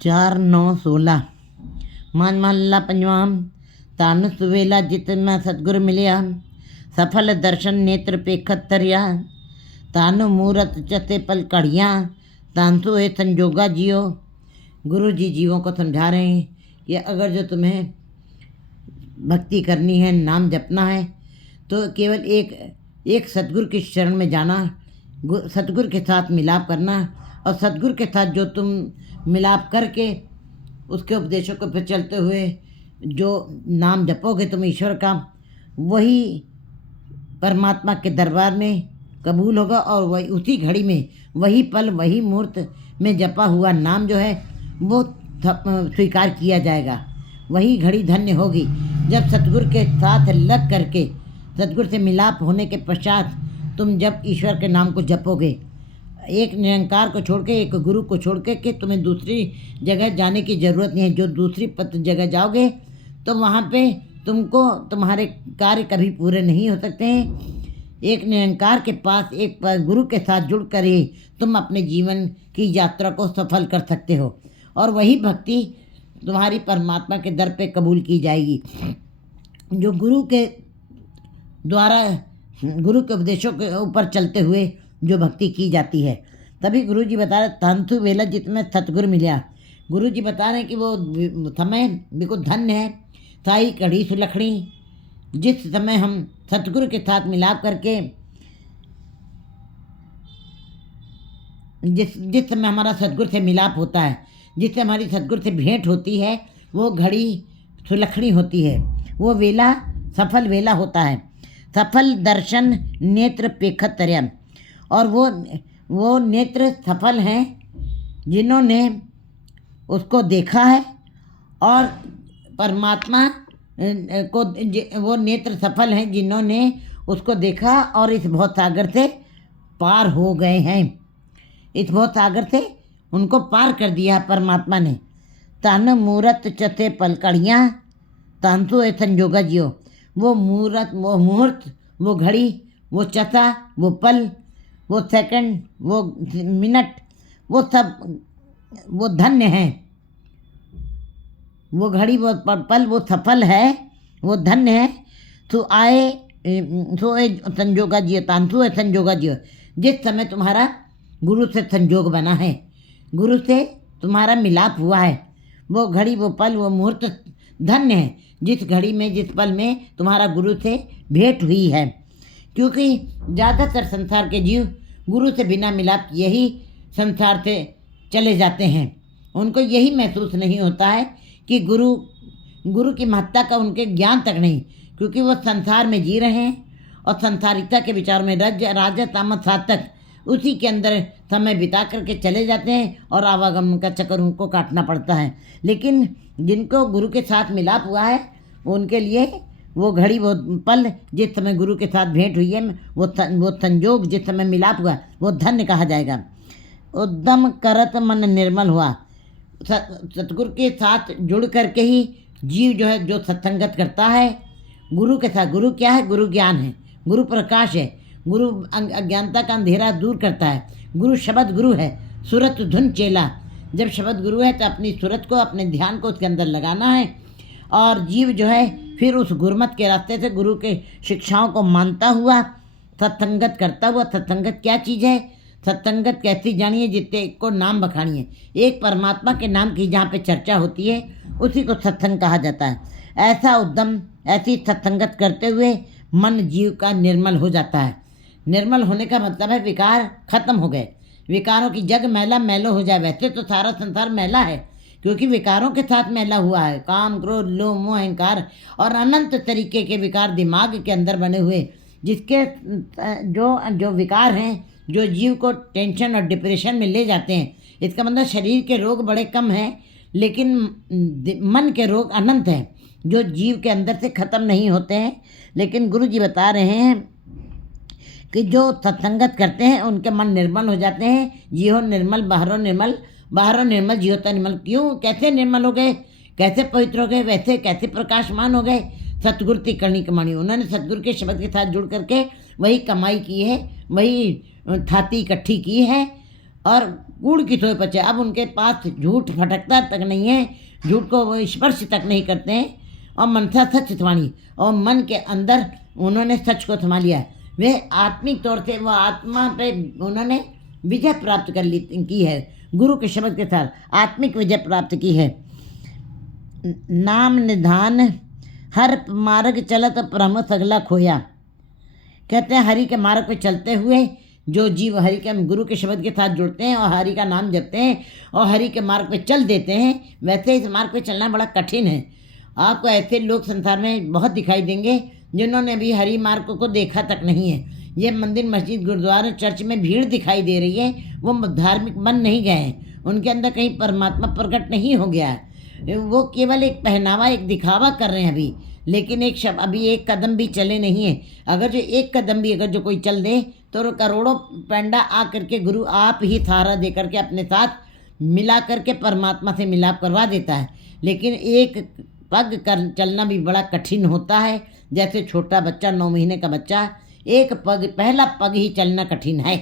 4-9-16 मन महला पंजवां। तन सुवेला जित मैं सतगुर मिलिया, सफल दर्शन नेत्र पेखत तरिया। तन मूरत चते पल कड़ियाँ, तन सोए संजोगा जियो। गुरु जी जीवों को समझा रहे हैं कि अगर जो तुम्हें भक्ति करनी है, नाम जपना है, तो केवल एक सतगुरु की शरण में जाना, सतगुरु के साथ मिलाप करना, और सतगुरु के साथ जो तुम मिलाप करके उसके उपदेशों को फिर चलते हुए जो नाम जपोगे तुम ईश्वर का, वही परमात्मा के दरबार में कबूल होगा। और वही उसी घड़ी में, वही पल, वही मुहूर्त में जपा हुआ नाम जो है वो स्वीकार किया जाएगा। वही घड़ी धन्य होगी जब सतगुरु के साथ लग करके, सतगुरु से मिलाप होने के पश्चात तुम जब ईश्वर के नाम को जपोगे। एक निरंकार को छोड़ के, एक गुरु को छोड़ के कि तुम्हें दूसरी जगह जाने की ज़रूरत नहीं है। जो दूसरी जगह जाओगे तो वहाँ पे तुमको तुम्हारे कार्य कभी पूरे नहीं हो सकते हैं। एक निरंकार के पास, एक गुरु के साथ जुड़ कर ही तुम अपने जीवन की यात्रा को सफल कर सकते हो, और वही भक्ति तुम्हारी परमात्मा के दर पे कबूल की जाएगी। जो गुरु के द्वारा, गुरु के उपदेशों के ऊपर चलते हुए जो भक्ति की जाती है। तभी गुरु जी बता रहे तंतु वेला जित में सतगुरु मिलिया। गुरु जी बता रहे हैं कि वो समय बिल्कुल धन्य है, ताई कड़ी सुलखड़ी। जिस समय हम सतगुरु के साथ मिलाप करके, जिस समय हमारा सतगुरु से मिलाप होता है, जिससे हमारी सतगुरु से भेंट होती है, वो घड़ी सुलखड़ी होती है, वो वेला सफल वेला होता है। सफल दर्शन नेत्र पेखत तरया। और वो नेत्र सफल हैं जिन्होंने उसको देखा है, और परमात्मा को, वो नेत्र सफल हैं जिन्होंने उसको देखा और इस भव सागर से पार हो गए हैं। इस भव सागर से उनको पार कर दिया परमात्मा ने। तन मूरत चते पलकड़ियाँ, तंसु ए संजोगा जियो। वो मूरत, वो मुहूर्त, वो घड़ी, वो चता, वो पल, वो सेकंड, वो मिनट, वो सब वो धन्य हैं। वो घड़ी, वो पल, वो सफल है, वो धन्य है। तो आए सो ए संजोगा जियो, तांसु ए संजोगा जियो। जिस समय तुम्हारा गुरु से संजोग बना है, गुरु से तुम्हारा मिलाप हुआ है, वो घड़ी, वो पल, वो मुहूर्त धन्य है। जिस घड़ी में, जिस पल में तुम्हारा गुरु से भेंट हुई है। क्योंकि ज़्यादातर संसार के जीव गुरु से बिना मिलाप किए ही संसार से चले जाते हैं। उनको यही महसूस नहीं होता है कि गुरु की महत्ता का उनके ज्ञान तक नहीं, क्योंकि वो संसार में जी रहे हैं और संसारिकता के विचार में राजा तामस सातक उसी के अंदर समय बिता करके चले जाते हैं, और आवागमन का चक्कर उनको काटना पड़ता है। लेकिन जिनको गुरु के साथ मिलाप हुआ है, उनके लिए वो घड़ी, वो पल, जिस समय गुरु के साथ भेंट हुई है, वो संजोग, जिस समय मिलाप हुआ, वो धन्य कहा जाएगा। उद्यम करत मन निर्मल हुआ। सतगुरु के साथ जुड़ करके ही जीव जो है, जो सत्संगत करता है गुरु के साथ। गुरु क्या है? गुरु ज्ञान है, गुरु प्रकाश है, गुरु अज्ञानता का अंधेरा दूर करता है। गुरु शब्द गुरु है, सुरत धुन चेला। जब शब्द गुरु है तो अपनी सुरत को, अपने ध्यान को उसके अंदर लगाना है, और जीव जो है फिर उस गुरुमत के रास्ते से गुरु के शिक्षाओं को मानता हुआ सत्संगत करता हुआ। सत्संगत क्या चीज़ है? सत्संगत कैसी जानिए जितने को नाम बखानिए। एक परमात्मा के नाम की जहाँ पे चर्चा होती है उसी को सत्संग कहा जाता है। ऐसा उद्यम, ऐसी सत्संगत करते हुए मन जीव का निर्मल हो जाता है। निर्मल होने का मतलब है विकार खत्म हो गए, विकारों की जग मैला मैलो हो जाए। वैसे तो सारा संसार मैला है, क्योंकि विकारों के साथ मैला हुआ है। काम, क्रोध, लोभ, मोह, अहंकार और अनंत तरीके के विकार दिमाग के अंदर बने हुए, जिसके जो विकार हैं, जो जीव को टेंशन और डिप्रेशन में ले जाते हैं। इसका मतलब शरीर के रोग बड़े कम हैं, लेकिन मन के रोग अनंत हैं, जो जीव के अंदर से ख़त्म नहीं होते हैं। लेकिन गुरु जी बता रहे हैं कि जो सत्संगत करते हैं उनके मन निर्मल हो जाते हैं। जिहो निर्मल बाहरों निर्मल, बाहरों निर्मल जिहो तो निर्मल। क्यों? कैसे निर्मल हो गए, कैसे पवित्र हो गए, वैसे कैसे प्रकाशमान हो गए? सतगुरु की करनी कमानी। उन्होंने सतगुरु के शब्द के साथ जुड़ करके वही कमाई की है, वही थाती इकट्ठी की है, और कूड़ की सोए पचे। अब उनके पास झूठ फटकता तक नहीं है, झूठ को वो स्पर्श तक नहीं करते हैं, और मनसा सच थमाणी, और मन के अंदर उन्होंने सच को थमा लिया है। वे आत्मिक तौर से वो आत्मा पे उन्होंने विजय प्राप्त की है, गुरु के शब्द के साथ आत्मिक विजय प्राप्त की है। नाम निधान हर मार्ग चलत परम सगला खोया। कहते हैं हरि के मार्ग पे चलते हुए जो जीव हरि के गुरु के शब्द के साथ जुड़ते हैं और हरि का नाम जपते हैं और हरि के मार्ग पे चल देते हैं, वैसे इस मार्ग पे चलना बड़ा कठिन है। आपको ऐसे लोग संसार में बहुत दिखाई देंगे जिन्होंने अभी हरि मार्ग को देखा तक नहीं है। ये मंदिर, मस्जिद, गुरुद्वारा, चर्च में भीड़ दिखाई दे रही है, वो धार्मिक बन नहीं गए हैं, उनके अंदर कहीं परमात्मा प्रकट नहीं हो गया है। वो केवल एक पहनावा, एक दिखावा कर रहे हैं अभी, लेकिन अभी एक कदम भी चले नहीं है। अगर जो एक कदम भी अगर जो कोई चल दे तो करोड़ों पैंडा आ करके गुरु आप ही सहारा दे करके अपने साथ मिला करके परमात्मा से मिलाप करवा देता है। लेकिन एक पग कर चलना भी बड़ा कठिन होता है। जैसे छोटा बच्चा, 9 महीने का बच्चा, एक पग, पहला पग ही चलना कठिन है।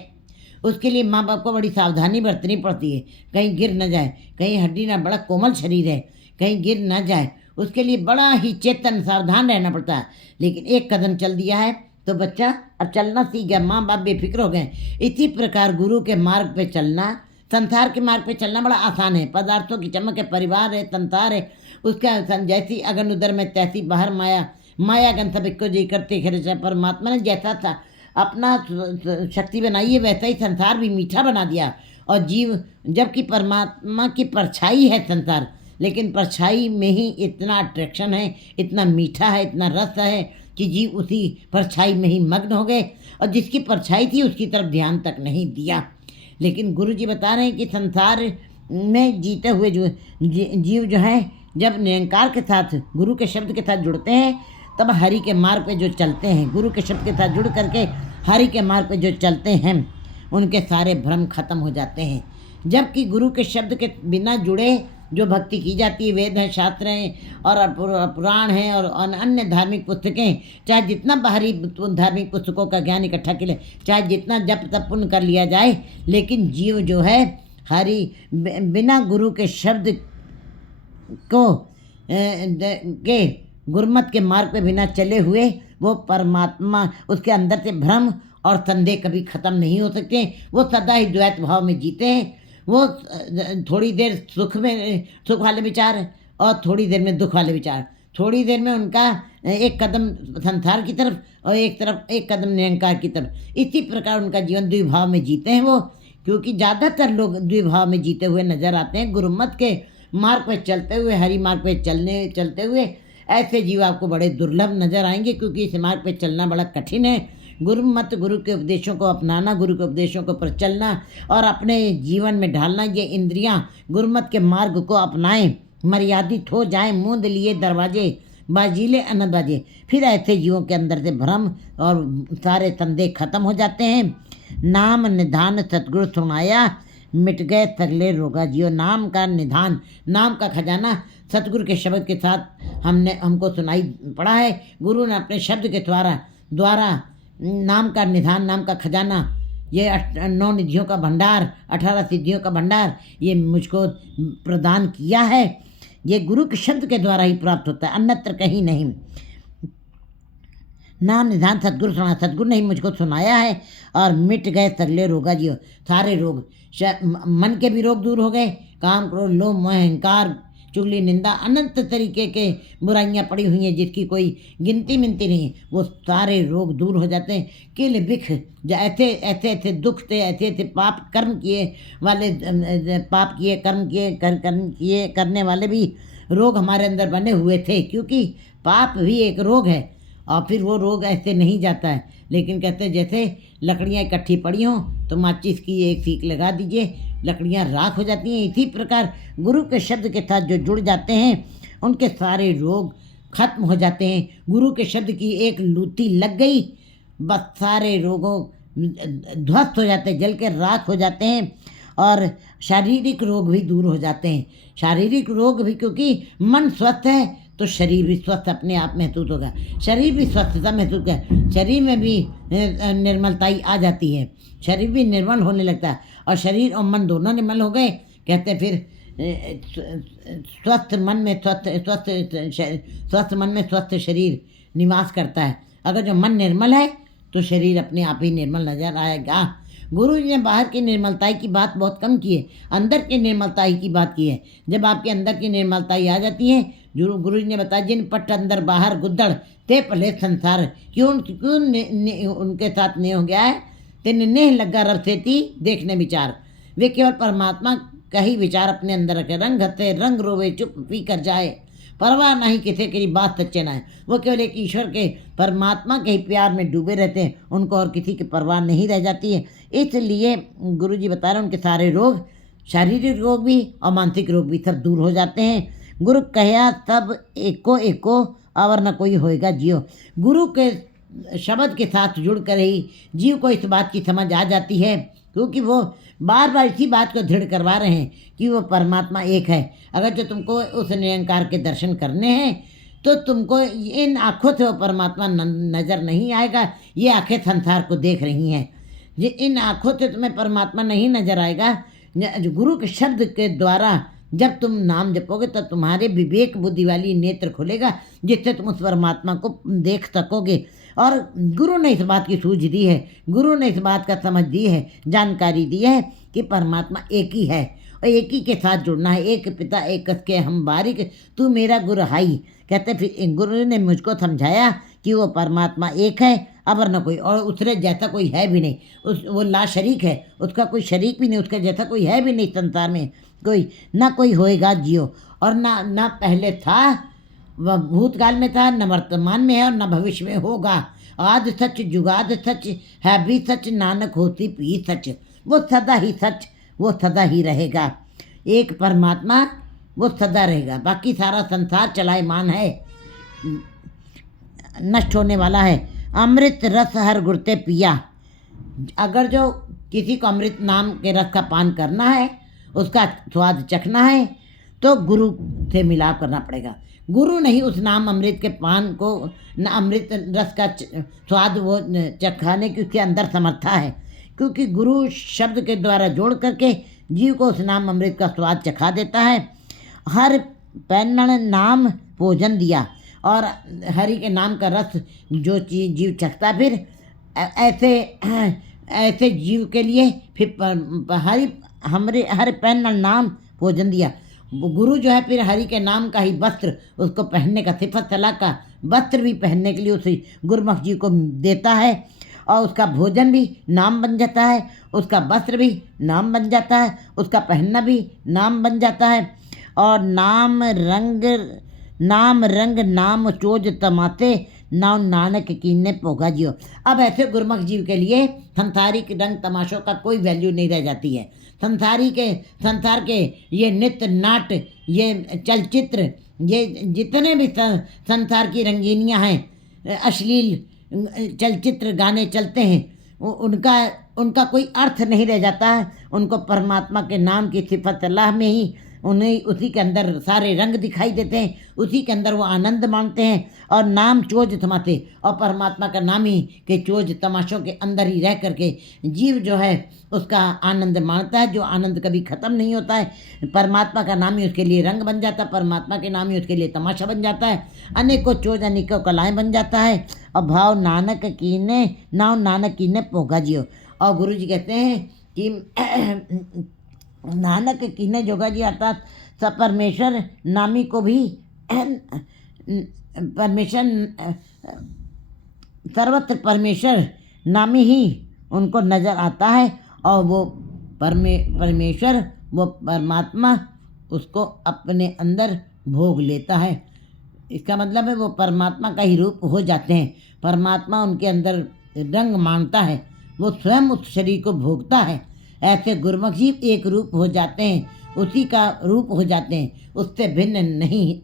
उसके लिए माँ बाप को बड़ी सावधानी बरतनी पड़ती है, कहीं गिर न जाए, कहीं हड्डी ना, बड़ा कोमल शरीर है, कहीं गिर न जाए, उसके लिए बड़ा ही चेतन सावधान रहना पड़ता है। लेकिन एक कदम चल दिया है तो बच्चा अब चलना सीख गया, माँ बाप बेफिक्र हो गए। इसी प्रकार गुरु के मार्ग पे चलना, संसार के मार्ग पे चलना बड़ा आसान है। पदार्थों की चमक है, परिवार है, संसार है, उसका जैसी अगन उदर में तैसी बाहर माया, माया गन सब इक्को जी करते खेल। परमात्मा ने जैसा था अपना शक्ति बनाई है वैसा ही संसार भी मीठा बना दिया। और जीव, जबकि परमात्मा की परछाई है संसार, लेकिन परछाई में ही इतना अट्रैक्शन है, इतना मीठा है, इतना रस है कि जीव उसी परछाई में ही मग्न हो गए, और जिसकी परछाई थी उसकी तरफ ध्यान तक नहीं दिया। लेकिन गुरु जी बता रहे हैं कि संसार में जीते हुए जो जीव जो है, जब निरंकार के साथ, गुरु के शब्द के साथ जुड़ते हैं, तब हरि के मार्ग पे जो चलते हैं, गुरु के शब्द के साथ जुड़ करके हरि के मार्ग पे जो चलते हैं, उनके सारे भ्रम खत्म हो जाते हैं। जबकि गुरु के शब्द के बिना जुड़े जो भक्ति की जाती है, वेद हैं, शास्त्र हैं और पुराण हैं और अन्य धार्मिक पुस्तकें, चाहे जितना बाहरी धार्मिक पुस्तकों का ज्ञान इकट्ठा कर ले, चाहे जितना जप तप पुण्य कर लिया जाए, लेकिन जीव जो है हरि बिना गुरु के शब्द को के गुरमत के मार्ग पे बिना चले हुए वो परमात्मा, उसके अंदर से भ्रम और संदेह कभी खत्म नहीं हो सकते। वो सदा ही द्वैत भाव में जीते हैं। वो थोड़ी देर सुख वाले विचार और थोड़ी देर में दुख वाले विचार, थोड़ी देर में उनका एक कदम संसार की तरफ और एक कदम निरंकार की तरफ। इसी प्रकार उनका जीवन द्विभाव में जीते हैं वो, क्योंकि ज़्यादातर लोग द्विभाव में जीते हुए नजर आते हैं। गुरुमत के मार्ग पर चलते हुए, हरि मार्ग पर चलते हुए ऐसे जीव आपको बड़े दुर्लभ नजर आएंगे, क्योंकि इस मार्ग पर चलना बड़ा कठिन है। गुरुमत, गुरु के उपदेशों को अपनाना, गुरु के उपदेशों को पर चलना और अपने जीवन में ढालना, ये इंद्रियां गुरुमत के मार्ग को अपनाएं, मर्यादित हो जाएं, मूंद लिए दरवाजे, बाजीले अनंत बाजे। फिर ऐसे जीवों के अंदर से भ्रम और सारे संदेह खत्म हो जाते हैं। नाम निधान सतगुरु सुनाया, मिट गए सगले रोगा जियो। नाम का निधान, नाम का खजाना सतगुरु के शब्द के साथ हमको सुनाई पड़ा है। गुरु ने अपने शब्द के द्वारा नाम का निधान, नाम का खजाना, ये 9 निधियों का भंडार, 18 सिद्धियों का भंडार ये मुझको प्रदान किया है। ये गुरु के शब्द के द्वारा ही प्राप्त होता है, अन्यत्र कहीं नहीं। नाम निधान सतगुरु ने ही मुझको सुनाया है। और मिट गए सगले रोगा जियो, सारे रोग, मन के भी रोग दूर हो गए। काम, क्रोध, लोभ, मोह, अहंकार, चुगली, निंदा, अनंत तरीके के बुराइयां पड़ी हुई हैं जिसकी कोई गिनती मिनती नहीं, वो सारे रोग दूर हो जाते हैं। किल बिख, ऐसे दुख थे, ऐसे पाप कर्म किए वाले, पाप किए कर्म किए करने वाले भी रोग हमारे अंदर बने हुए थे, क्योंकि पाप भी एक रोग है। और फिर वो रोग ऐसे नहीं जाता है, लेकिन कहते हैं जैसे लकड़ियाँ इकट्ठी पड़ी हों तो माचिस की एक सीख लगा दीजिए, लकड़ियाँ राख हो जाती हैं। इसी प्रकार गुरु के शब्द के साथ जो जुड़ जाते हैं उनके सारे रोग खत्म हो जाते हैं। गुरु के शब्द की एक लूटी लग गई, बस सारे रोगों ध्वस्त हो जाते हैं, जल के राख हो जाते हैं। और शारीरिक रोग भी दूर हो जाते हैं। शारीरिक रोग भी, क्योंकि मन स्वस्थ है तो शरीर भी स्वस्थ अपने आप महसूस होगा, शरीर भी स्वस्थता महसूस कर, शरीर में भी निर्मलताई आ जाती है, शरीर भी निर्मल होने लगता है और शरीर और मन दोनों निर्मल हो गए। कहते हैं फिर स्वस्थ मन में स्वस्थ मन में स्वस्थ शरीर निवास करता है। अगर जो मन निर्मल है तो शरीर अपने आप ही निर्मल नजर आएगा। गुरु जी ने बाहर की निर्मलताई की बात बहुत कम की है, अंदर की निर्मलताई की बात की है। जब आपके अंदर की निर्मलताई आ जाती है, गुरु जी ने बताया जिन पट अंदर बाहर गुद्दड़ ते पले संसार, क्यों क्यों उनके साथ नहीं हो गया है, तेने नेह लगा रब से थी देखने विचार। वे केवल परमात्मा का ही विचार अपने अंदर रखे, रंग हते रंग रोवे चुप पी कर जाए, परवाह नहीं किसी की बात सच्चे ना है। वो केवल एक ईश्वर के परमात्मा के ही प्यार में डूबे रहते हैं, उनको और किसी की परवाह नहीं रह जाती है। इसलिए गुरु जी बता रहे हैं उनके सारे रोग, शारीरिक रोग भी और मानसिक रोग भी सब दूर हो जाते हैं। गुरु कहा सब एको और न कोई होएगा जियो। गुरु के शब्द के साथ जुड़कर ही जीव को इस बात की समझ आ जाती है, क्योंकि वो बार बार इसी बात को दृढ़ करवा रहे हैं कि वो परमात्मा एक है। अगर जो तुमको उस निरंकार के दर्शन करने हैं तो तुमको इन आँखों से वो परमात्मा नज़र नहीं आएगा। ये आँखें संसार को देख रही हैं, ये इन आँखों से तुम्हें परमात्मा नहीं नजर आएगा। गुरु के शब्द के द्वारा जब तुम नाम जपोगे तो तुम्हारे विवेक बुद्धि वाली नेत्र खुलेगा, जिससे तुम उस परमात्मा को देख सकोगे। और गुरु ने इस बात की सूझ दी है, गुरु ने इस बात का समझ दी है, जानकारी दी है कि परमात्मा एक ही है और एक ही के साथ जुड़ना है। एक पिता एक कस के हम बारिक, तू मेरा गुरु हाई। कहते फिर गुरु ने मुझको समझाया कि वो परमात्मा एक है, अबर न कोई, और उससे जैसा कोई है भी नहीं। वो ला शरीक है, उसका कोई शरीक भी नहीं, उसका जैसा कोई है भी नहीं संसार में कोई, ना कोई होएगा जियो। और ना पहले था, वह भूतकाल में था, न वर्तमान में है और न भविष्य में होगा। आद सच जुगाद सच है भी सच, नानक होती पी सच। वो सदा ही सच, वो सदा ही रहेगा। एक परमात्मा वो सदा रहेगा, बाकी सारा संसार चलायमान है, नष्ट होने वाला है। अमृत रस हर गुरते पिया। अगर जो किसी को अमृत नाम के रस का पान करना है, उसका स्वाद चखना है, तो गुरु से मिलाप करना पड़ेगा। गुरु नहीं उस नाम अमृत के पान को, न अमृत रस का स्वाद वो चखाने की उसके अंदर समर्था है, क्योंकि गुरु शब्द के द्वारा जोड़ करके जीव को उस नाम अमृत का स्वाद चखा देता है। हर पैनण नाम भोजन दिया, और हरि के नाम का रस जो चीज जीव चखता, फिर ऐसे जीव के लिए फिर हर पैनण नाम भोजन दिया। गुरु जो है फिर हरि के नाम का ही वस्त्र उसको पहनने का, सिफत सलाह का वस्त्र भी पहनने के लिए उसे गुरमुख जी को देता है, और उसका भोजन भी नाम बन जाता है, उसका वस्त्र भी नाम बन जाता है, उसका पहनना भी नाम बन जाता है। और नाम रंग नाम चोज तमाते, नाम नानक कीने पोगा जियो। अब ऐसे गुरमुख जीव के लिए संसारिक रंग तमाशों का कोई वैल्यू नहीं रह जाती है। संसार के ये नृत्य नाट्य, ये चलचित्र, ये जितने भी संसार की रंगीनियाँ हैं, अश्लील चलचित्र गाने चलते हैं, उनका कोई अर्थ नहीं रह जाता है। उनको परमात्मा के नाम की सिफत सलाह में ही उन्हें उसी के अंदर सारे रंग दिखाई देते हैं, उसी के अंदर वो आनंद मानते हैं। और नाम चोज तमाशे, और परमात्मा का नाम ही के चोज तमाशों के अंदर ही रह करके जीव जो है उसका आनंद मानता है, जो आनंद कभी ख़त्म नहीं होता है। परमात्मा का नाम ही उसके लिए रंग बन जाता है, परमात्मा के नाम ही उसके लिए तमाशा बन जाता है, अनेकों चोज अनेकों कलाएँ बन जाता है। और भाव नानक कीने पोगा जियो। और गुरु जी कहते हैं कि नानक कीने जोगा जी, अर्थात सब परमेश्वर नामी को भी परमेश्वर सर्वत्र परमेश्वर नामी ही उनको नज़र आता है, और वो परमेश्वर वो परमात्मा उसको अपने अंदर भोग लेता है। इसका मतलब है वो परमात्मा का ही रूप हो जाते हैं, परमात्मा उनके अंदर रंग मानता है, वो स्वयं उस शरीर को भोगता है। ऐसे गुरमुख जीव एक रूप हो जाते हैं, उसी का रूप हो जाते हैं, उससे भिन्न नहीं।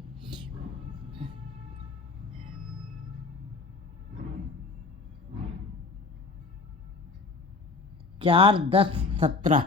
4-10-17